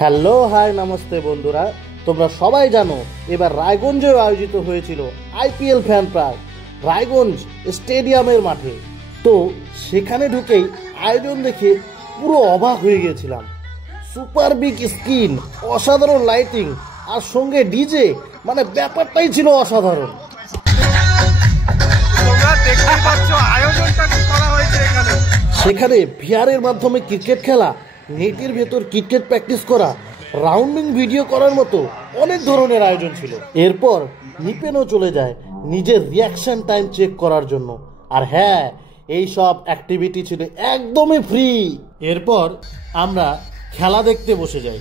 Hello hi namaste বন্ধুরা, তোমরা সবাই জানো এবার রায়গঞ্জে আয়োজিত হয়েছিল আইপিএল ফ্যান প্রায় রায়গঞ্জ স্টেডিয়ামের মাঠে। তো সেখানে ঢুকেই আয়োজন দেখে পুরো অবাক হয়ে গিয়েছিলাম। সুপার বিগ স্ক্রিন, অসাধারণ লাইটিং আর সঙ্গে ডিজে, মানে ব্যাপারটাই ছিল অসাধারণ। সেখানে ভিআরের মাধ্যমে ক্রিকেট খেলা, নেটের ভেতর ক্রিকেট প্র্যাকটিস করা, রাউন্ডিং ভিডিও করার মতো অনেক ধরনের আয়োজন ছিল। এরপর নিপেনও চলে যায় নিজের রিয়াকশন টাইম চেক করার জন্য। আর হ্যাঁ, এই সব অ্যাক্টিভিটি ছিল একদমই ফ্রি। এরপর আমরা খেলা দেখতে বসে যাই।